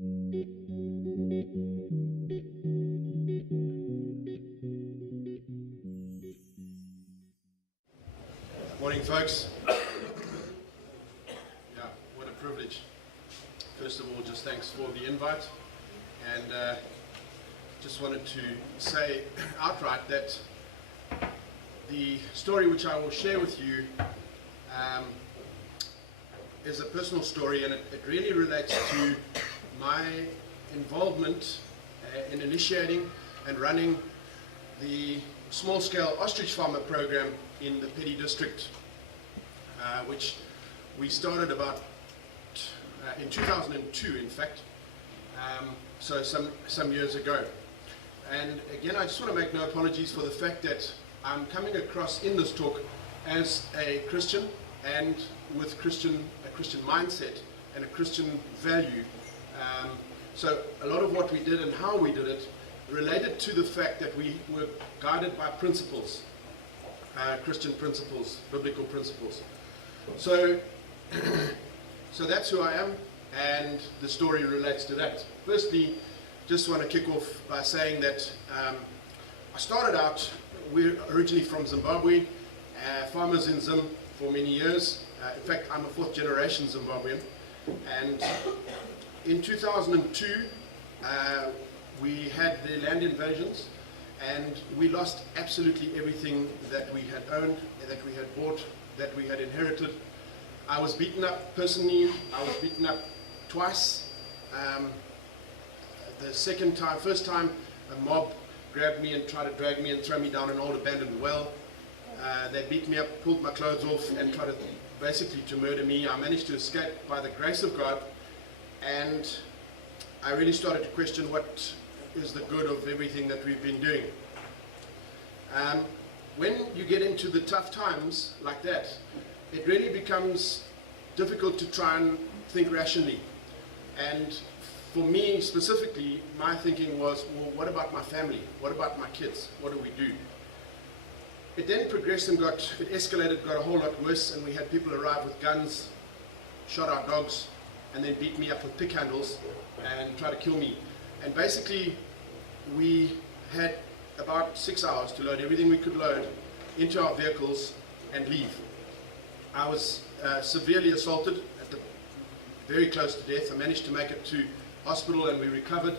Morning, folks. Yeah, what a privilege. First of all, just thanks for the invite, and just wanted to say outright that the story which I will share with you is a personal story, and it really relates to my involvement in initiating and running the small-scale ostrich farmer program in the Petty District, which we started about in 2002, in fact, so some years ago. And again, I just want to make no apologies for the fact that I'm coming across in this talk as a Christian and with a Christian mindset and a Christian value. So a lot of what we did and how we did it related to the fact that we were guided by principles, Christian principles, biblical principles. So, so that's who I am, and the story relates to that. Firstly, just want to kick off by saying that I started out, we're originally from Zimbabwe, farmers in Zim for many years. In fact, I'm a fourth generation Zimbabwean, and in 2002 we had the land invasions, and we lost absolutely everything that we had owned, that we had bought, that we had inherited. I was beaten up personally. I was beaten up twice. The first time, a mob grabbed me and tried to drag me and throw me down an old abandoned well. They beat me up, pulled my clothes off, and tried basically to murder me. I managed to escape by the grace of God, and I really started to question what is the good of everything that we've been doing. When you get into the tough times like that, it really becomes difficult to try and think rationally. And for me specifically, my thinking was, well, what about my family? What about my kids? What do we do? It then progressed and it escalated, got a whole lot worse, and we had people arrive with guns, shot our dogs, and then beat me up with pick handles and try to kill me. And basically, we had about 6 hours to load everything we could load into our vehicles and leave. I was severely assaulted, very close to death. I managed to make it to hospital and we recovered.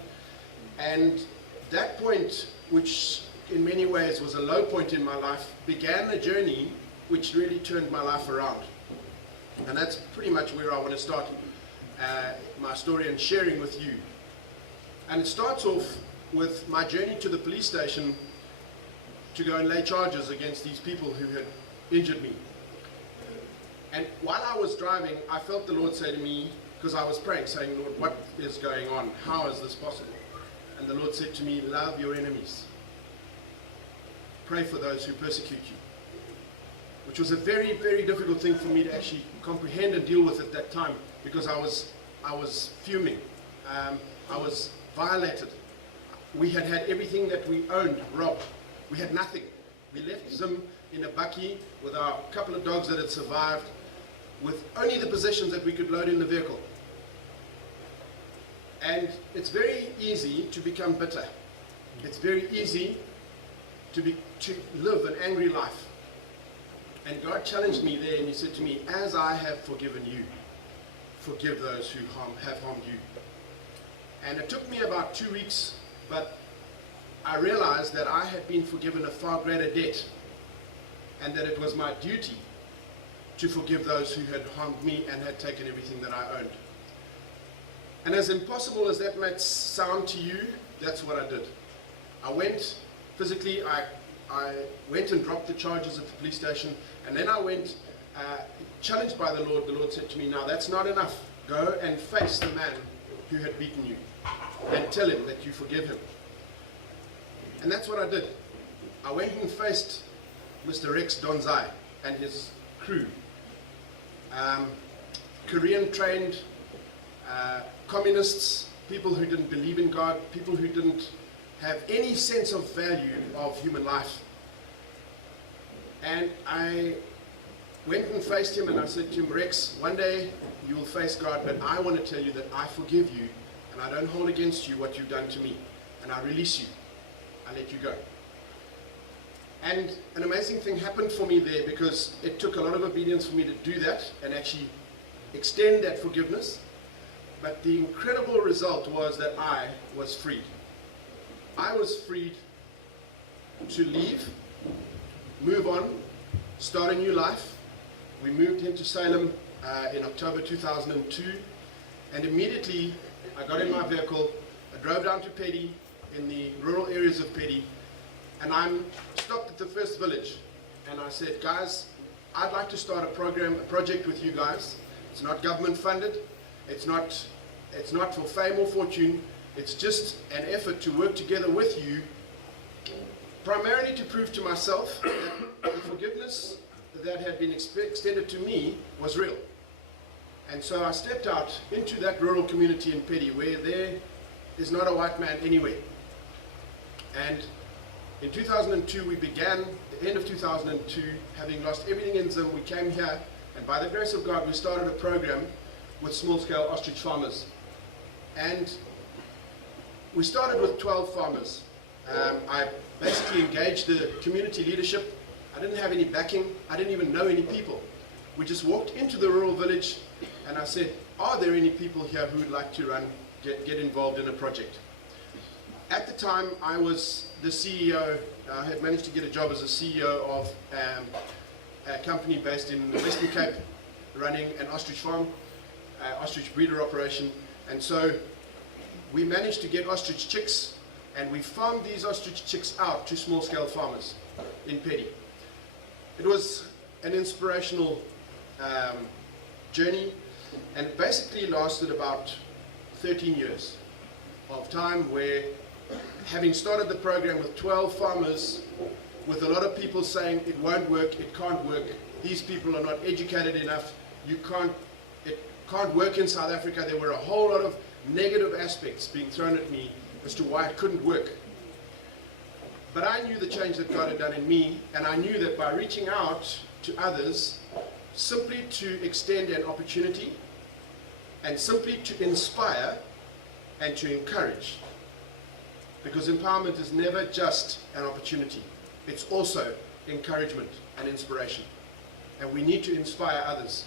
And that point, which in many ways was a low point in my life, began a journey which really turned my life around. And that's pretty much where I want to start my story and sharing with you. And it starts off with my journey to the police station to go and lay charges against these people who had injured me. And while I was driving, I felt the Lord say to me, because I was praying, saying, Lord, what is going on? How is this possible? And the Lord said to me, love your enemies. Pray for those who persecute you. Which was a very, very difficult thing for me to actually comprehend and deal with at that time, because I was fuming. I was violated. We had everything that we owned robbed. We had nothing. We left Zim in a bakkie with our couple of dogs that had survived, with only the possessions that we could load in the vehicle. And it's very easy to become bitter. It's very easy to live an angry life. And God challenged me there, and He said to me, as I have forgiven you, forgive those who have harmed you. And it took me about 2 weeks, but I realized that I had been forgiven a far greater debt, and that it was my duty to forgive those who had harmed me and had taken everything that I owned. And as impossible as that might sound to you, that's what I did. I went physically, I went and dropped the charges at the police station, and then I went, challenged by the Lord. The Lord said to me, now that's not enough. Go and face the man who had beaten you and tell him that you forgive him. And that's what I did. I went and faced Mr. Rex Donzai and his crew. Korean-trained communists, people who didn't believe in God, people who didn't have any sense of value of human life. And I went and faced him, and I said to him, Rex, one day you will face God, but I want to tell you that I forgive you, and and I don't hold against you what you've done to me, and I release you. I let you go. And an amazing thing happened for me there, because it took a lot of obedience for me to do that and actually extend that forgiveness. But the incredible result was that I was freed. I was freed to leave, move on, start a new life. We moved into Salem in October 2002, and immediately I got in my vehicle, I drove down to Petty, in the rural areas of Petty, and I stopped at the first village, and I said, guys, I'd like to start a project with you guys. It's not government funded, it's not for fame or fortune, it's just an effort to work together with you, primarily to prove to myself that the forgiveness that had been extended to me was real. And so I stepped out into that rural community in Petty, where there is not a white man anywhere. And in 2002 we began, the end of 2002, having lost everything in Zim, we came here, and by the grace of God we started a program with small-scale ostrich farmers. And we started with 12 farmers. I basically engaged the community leadership. I didn't have any backing, I didn't even know any people. We just walked into the rural village and I said, are there any people here who would like to get involved in a project? At the time I was the CEO, I had managed to get a job as a CEO of a company based in the Western Cape, running an ostrich farm, ostrich breeder operation. And so we managed to get ostrich chicks, and we farmed these ostrich chicks out to small-scale farmers in Petty. It was an inspirational journey, and it basically lasted about 13 years of time, where, having started the program with 12 farmers, with a lot of people saying it won't work, it can't work, these people are not educated enough, it can't work in South Africa. There were a whole lot of negative aspects being thrown at me as to why it couldn't work. But I knew the change that God had done in me, and I knew that by reaching out to others, simply to extend an opportunity, and simply to inspire and to encourage. Because empowerment is never just an opportunity, it's also encouragement and inspiration. And we need to inspire others.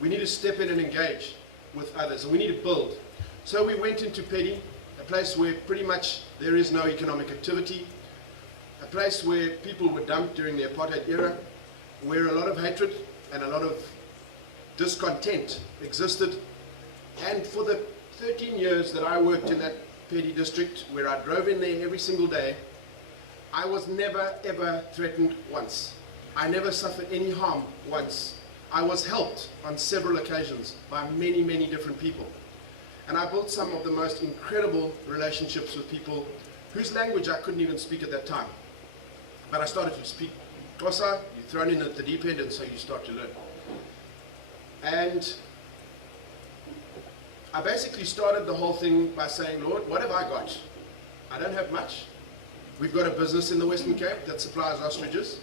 We need to step in and engage with others, and we need to build. So we went into Petty, a place where pretty much there is no economic activity, a place where people were dumped during the apartheid era, where a lot of hatred and a lot of discontent existed. And for the 13 years that I worked in that Petty district, where I drove in there every single day, I was never ever threatened once. I never suffered any harm once. I was helped on several occasions by many, many different people. And I built some of the most incredible relationships with people whose language I couldn't even speak at that time. But I started to speak Xhosa, you're thrown in at the deep end, and so you start to learn. And I basically started the whole thing by saying, Lord, what have I got? I don't have much. We've got a business in the Western Cape that supplies ostriches.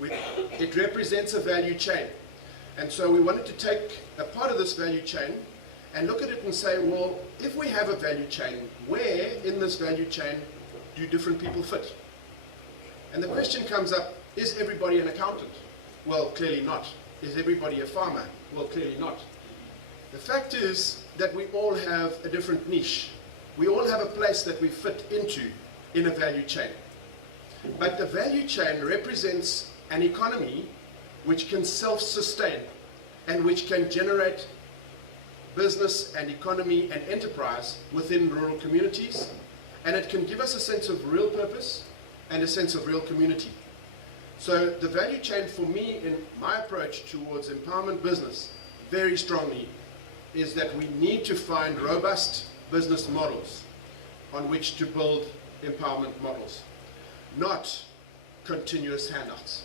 It represents a value chain. And so we wanted to take a part of this value chain and look at it and say, well, if we have a value chain, where in this value chain do different people fit? And the question comes up, is everybody an accountant? Well, clearly not. Is everybody a farmer? Well, clearly not. The fact is that we all have a different niche. We all have a place that we fit into in a value chain. But the value chain represents an economy which can self-sustain and which can generate business and economy and enterprise within rural communities, and it can give us a sense of real purpose and a sense of real community. So the value chain for me in my approach towards empowerment business very strongly is that we need to find robust business models on which to build empowerment models, not continuous handouts.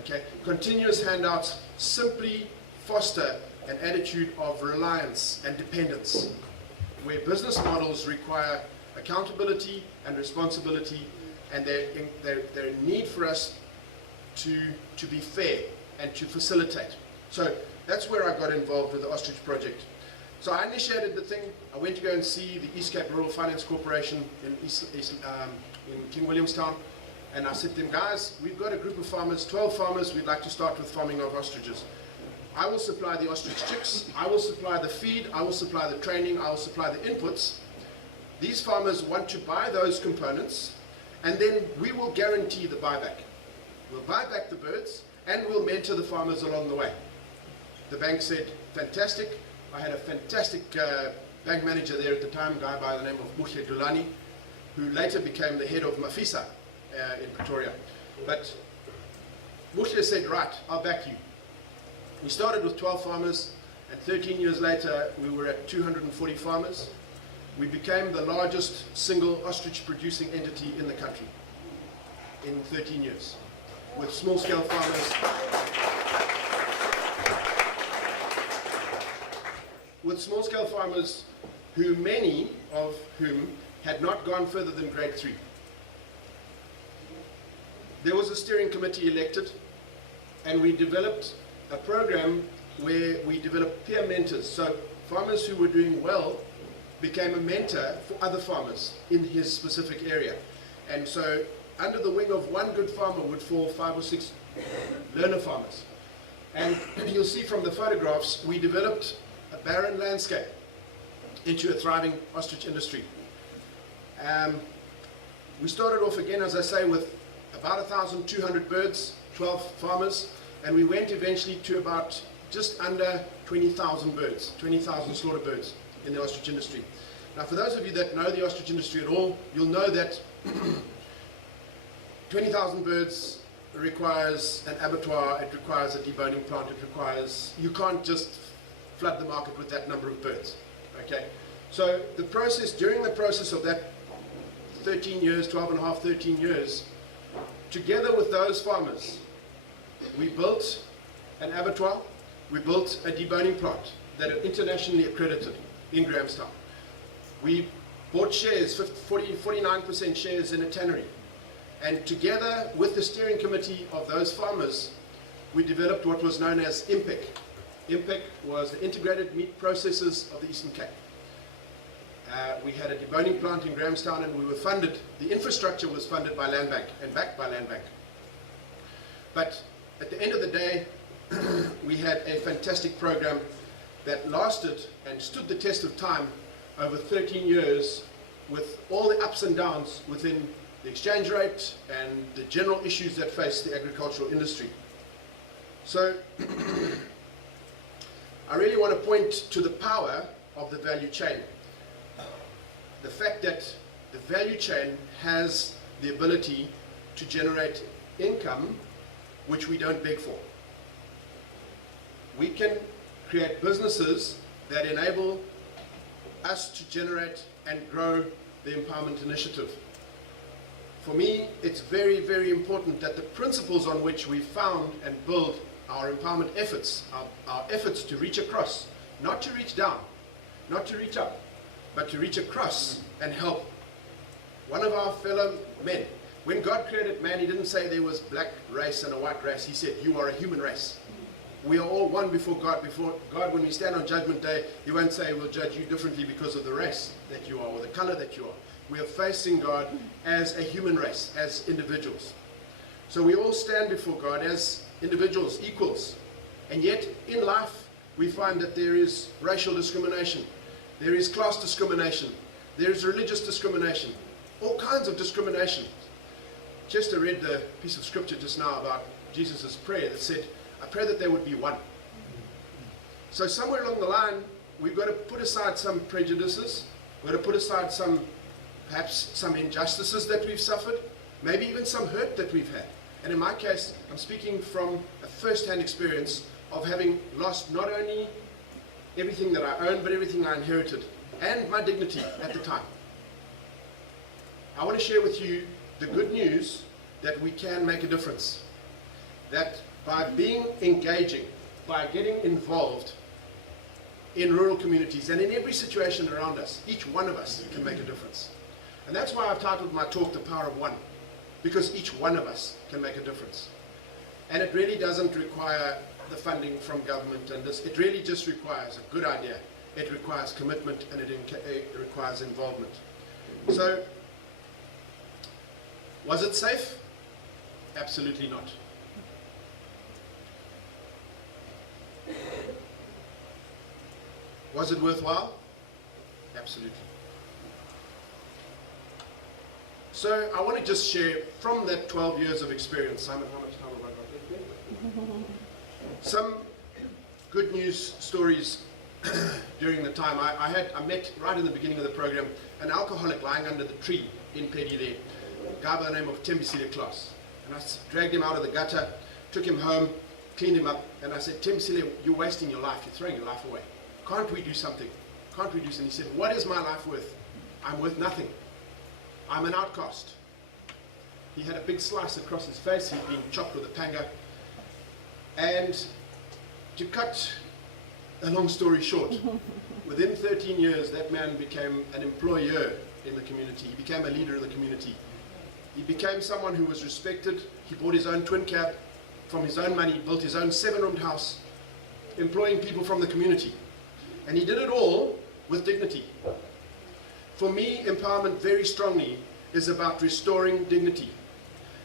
Okay? Continuous handouts simply foster an attitude of reliance and dependence, where business models require accountability and responsibility, and their need for us to be fair and to facilitate. So that's where I got involved with the Ostrich Project. So I initiated the thing. I went to go and see the East Cape Rural Finance Corporation in King Williamstown, and I said to them, guys, we've got a group of farmers, 12 farmers, we'd like to start with farming of ostriches. I will supply the ostrich chicks, I will supply the feed, I will supply the training, I will supply the inputs. These farmers want to buy those components, and then we will guarantee the buyback. We'll buy back the birds, and we'll mentor the farmers along the way. The bank said, fantastic. I had a fantastic bank manager there at the time, a guy by the name of Buhle Dulani, who later became the head of Mafisa in Pretoria. But Buhle said, right, I'll back you. We started with 12 farmers, and 13 years later, we were at 240 farmers. We became the largest single ostrich producing entity in the country in 13 years, with small-scale farmers. With small-scale farmers, who many of whom had not gone further than grade 3. There was a steering committee elected, and we developed a program where we developed peer mentors. So farmers who were doing well became a mentor for other farmers in his specific area. And so under the wing of one good farmer would fall 5 or 6 learner farmers. And you'll see from the photographs, we developed a barren landscape into a thriving ostrich industry. We started off again, as I say, with about 1,200 birds, 12 farmers, and we went eventually to about just under 20,000 birds, 20,000 slaughter birds in the ostrich industry. Now, for those of you that know the ostrich industry at all, you'll know that 20,000 birds requires an abattoir, it requires a deboning plant, it requires, you can't just flood the market with that number of birds, okay? So the process, during the process of that 13 years, 12 and a half, 13 years, together with those farmers, we built an abattoir, we built a deboning plant that are internationally accredited in Grahamstown. We bought shares, 49% shares in a tannery. And together with the steering committee of those farmers, we developed what was known as IMPEC. IMPEC was the Integrated Meat Processors of the Eastern Cape. We had a deboning plant in Grahamstown, and we were funded, the infrastructure was funded by Land Bank and backed by Land Bank. But at the end of the day, we had a fantastic program that lasted and stood the test of time over 13 years, with all the ups and downs within the exchange rate and the general issues that face the agricultural industry. So I really want to point to the power of the value chain. The fact that the value chain has the ability to generate income which we don't beg for. We can create businesses that enable us to generate and grow the empowerment initiative. For me, it's very, very important that the principles on which we found and build our empowerment efforts, our efforts to reach across, not to reach down, not to reach up, but to reach across and help one of our fellow men. When God created man, he didn't say there was black race and a white race. He said, you are a human race. We are all one before God. Before God, when we stand on Judgment Day, he won't say we'll judge you differently because of the race that you are or the color that you are. We are facing God as a human race, as individuals. So we all stand before God as individuals, equals. And yet, in life, we find that there is racial discrimination. There is class discrimination. There is religious discrimination. All kinds of discrimination. Chester read the piece of scripture just now about Jesus' prayer that said, I pray that there would be one. So somewhere along the line, we've got to put aside some prejudices. We've got to put aside some, perhaps some injustices that we've suffered, maybe even some hurt that we've had. And in my case, I'm speaking from a first-hand experience of having lost not only everything that I owned, but everything I inherited, and my dignity at the time. I want to share with you the good news that we can make a difference. That by being engaging, by getting involved in rural communities and in every situation around us, each one of us can make a difference. And that's why I've titled my talk, The Power of One, because each one of us can make a difference. And it really doesn't require the funding from government and this, it really just requires a good idea. it requires commitment, and it requires involvement. So, was it safe? Absolutely not. Was it worthwhile? Absolutely. So I want to just share from that 12 years of experience. Simon, how much time have I got left there? Some good news stories during the time. I met right in the beginning of the program an alcoholic lying under the tree in Pedi there, a guy by the name of Tembisile Klaas. And I dragged him out of the gutter, took him home, cleaned him up, and I said, Tembisile, you're wasting your life, you're throwing your life away. Can't we do something? Can't we do something? He said, what is my life worth? I'm worth nothing. I'm an outcast. He had a big slice across his face. He'd been chopped with a panga. And to cut a long story short, within 13 years, that man became an employer in the community. He became a leader in the community. He became someone who was respected. He bought his own twin cab from his own money, built his own 7-roomed house, employing people from the community. And he did it all with dignity. For me, empowerment very strongly is about restoring dignity.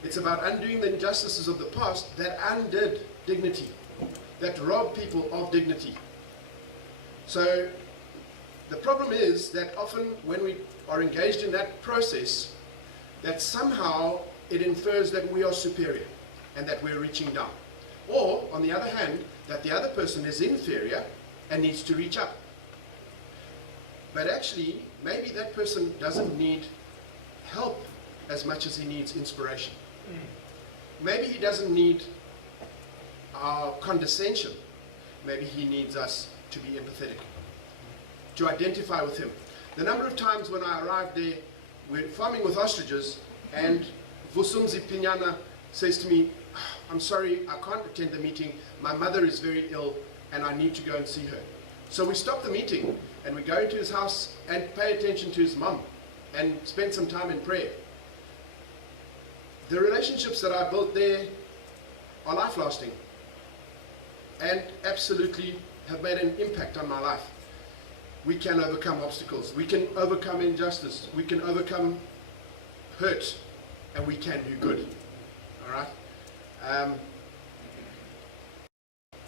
It's about undoing the injustices of the past that undid dignity, that robbed people of dignity. So the problem is that often when we are engaged in that process, that somehow it infers that we are superior and that we're reaching down. Or, on the other hand, that the other person is inferior and needs to reach up. But actually, maybe that person doesn't need help as much as he needs inspiration. Maybe he doesn't need our condescension. Maybe he needs us to be empathetic, to identify with him. The number of times when I arrived there, we're farming with ostriches, and Vusumzi Pinyana says to me, I'm sorry, I can't attend the meeting. My mother is very ill, and I need to go and see her. So we stop the meeting, and we go into his house and pay attention to his mom, and spend some time in prayer. The relationships that I built there are life-lasting, and absolutely have made an impact on my life. We can overcome obstacles, we can overcome injustice, we can overcome hurt, and we can do good. All right?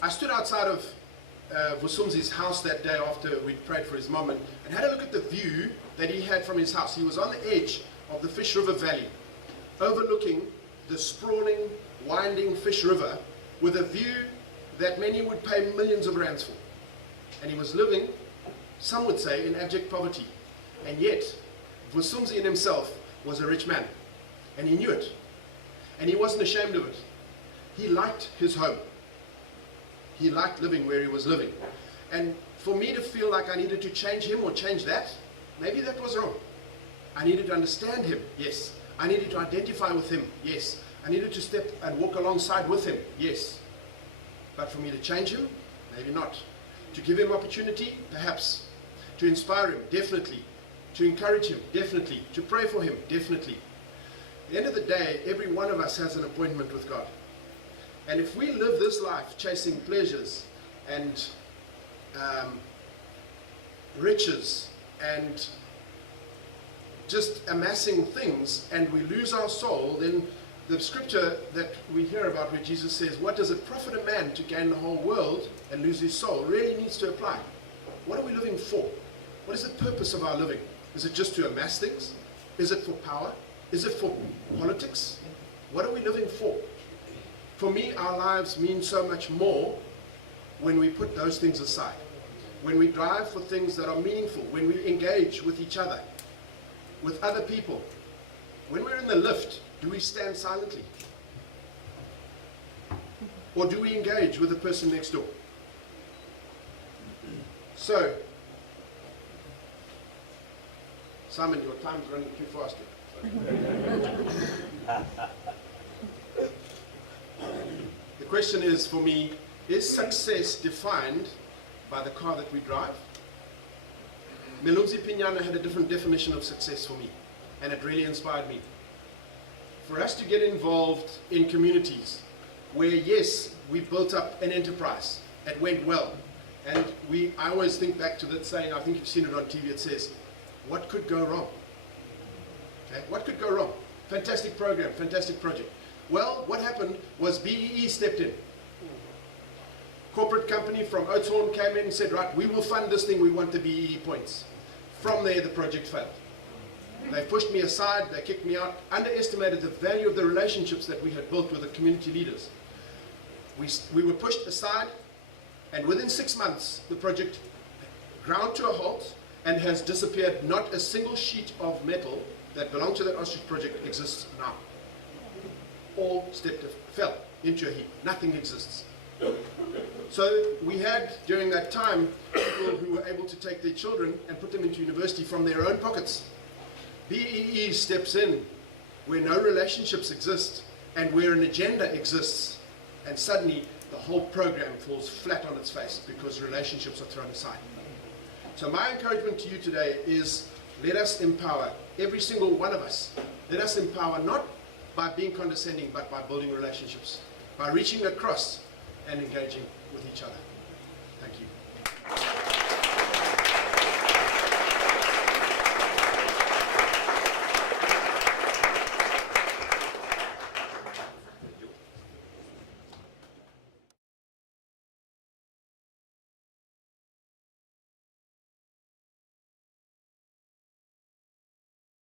I stood outside of Vusumzi's house that day after we'd prayed for his mom and had a look at the view that he had from his house. He was on the edge of the Fish River Valley, overlooking the sprawling, winding Fish River with a view that many would pay millions of rands for. And he was living, some would say, in abject poverty. And yet, Vusumzi in himself was a rich man. And he knew it. And he wasn't ashamed of it. He liked his home. He liked living where he was living. And for me to feel like I needed to change him or change that, maybe that was wrong. I needed to understand him, yes. I needed to identify with him, yes. I needed to step and walk alongside with him, yes. But for me to change him, maybe not. To give him opportunity, perhaps. To inspire him, definitely. To encourage him, definitely. To pray for him, definitely. At the end of the day, every one of us has an appointment with God. And if we live this life chasing pleasures and riches and just amassing things, and we lose our soul, then the scripture that we hear about where Jesus says, what does it profit a man to gain the whole world and lose his soul, really needs to apply. What are we living for? What is the purpose of our living? Is it just to amass things? Is it for power? Is it for politics? What are we living for? For me, our lives mean so much more when we put those things aside. When we drive for things that are meaningful, when we engage with each other, with other people. When we're in the lift, do we stand silently? Or do we engage with the person next door? So, Simon, your time's running too fast here. The question is, for me, is success defined by the car that we drive? Melumzi Pinyana had a different definition of success for me, and it really inspired me. For us to get involved in communities where, yes, we built up an enterprise, it went well, And I always think back to that saying, I think you've seen it on TV, it says, what could go wrong? Okay? What could go wrong? Fantastic program, fantastic project. Well, what happened was BEE stepped in. Corporate company from Oudtshoorn came in and said, right, we will fund this thing, we want the BEE points. From there, the project failed. They pushed me aside, they kicked me out, underestimated the value of the relationships that we had built with the community leaders. We were pushed aside, and within 6 months, the project ground to a halt and has disappeared. Not a single sheet of metal that belonged to that ostrich project exists now. All fell into a heap. Nothing exists. So we had, during that time, people who were able to take their children and put them into university from their own pockets. BEE steps in where no relationships exist and where an agenda exists, and suddenly the whole program falls flat on its face because relationships are thrown aside. So my encouragement to you today is, let us empower every single one of us. Let us empower not by being condescending, but by building relationships, by reaching across and engaging with each other. Thank you.